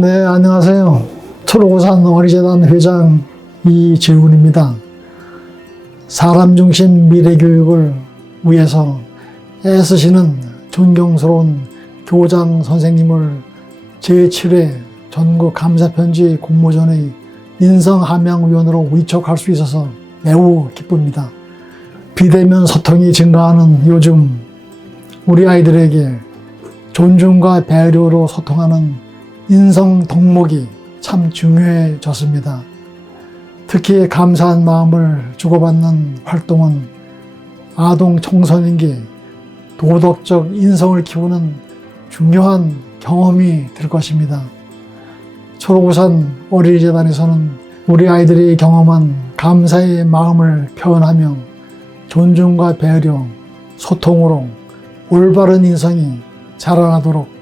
네, 안녕하세요. 초록우산 어린이재단 회장 이재훈입니다. 사람 중심 미래 교육을 위해서 애쓰시는 존경스러운 교장 선생님을 제7회 전국 감사편지 공모전의 인성함양위원으로 위촉할 수 있어서 매우 기쁩니다. 비대면 소통이 증가하는 요즘 우리 아이들에게 존중과 배려로 소통하는 인성 덕목이 참 중요해졌습니다. 특히 감사한 마음을 주고받는 활동은 아동 청소년기 도덕적 인성을 키우는 중요한 경험이 될 것입니다. 초록우산 어린이재단에서는 우리 아이들이 경험한 감사의 마음을 표현하며 존중과 배려, 소통으로 올바른 인성이 자라나도록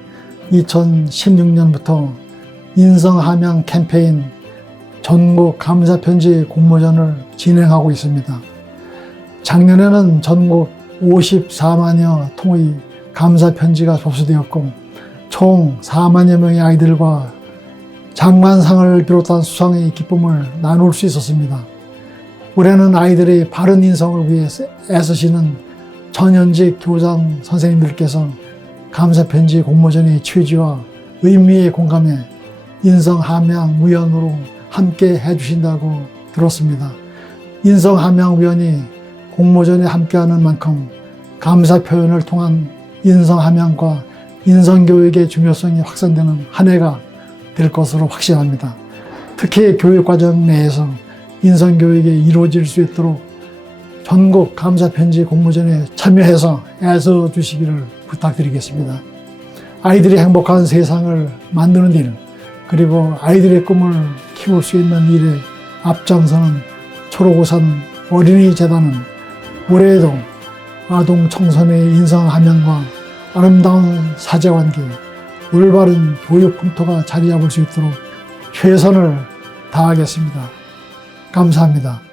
2016년부터 인성함양 캠페인 전국 감사편지 공모전을 진행하고 있습니다. 작년에는 전국 54만여 통의 감사편지가 접수되었고 총 4만여 명의 아이들과 장관상을 비롯한 수상의 기쁨을 나눌 수 있었습니다. 올해는 아이들의 바른 인성을 위해 애쓰시는 전현직 교장 선생님들께서 감사 편지 공모전의 취지와 의미에 공감해 인성 함양 위원으로 함께 해주신다고 들었습니다. 인성 함양 위원이 공모전에 함께하는 만큼 감사 표현을 통한 인성 함양과 인성 교육의 중요성이 확산되는 한 해가 될 것으로 확신합니다. 특히 교육 과정 내에서 인성 교육이 이루어질 수 있도록 전국 감사 편지 공모전에 참여해서 애써 주시기를 부탁드리겠습니다. 아이들이 행복한 세상을 만드는 일, 그리고 아이들의 꿈을 키울 수 있는 일에 앞장서는 초록우산 어린이 재단은 올해에도 아동 청소년의 인성 함양과 아름다운 사제 관계, 올바른 교육 풍토가 자리 잡을 수 있도록 최선을 다하겠습니다. 감사합니다.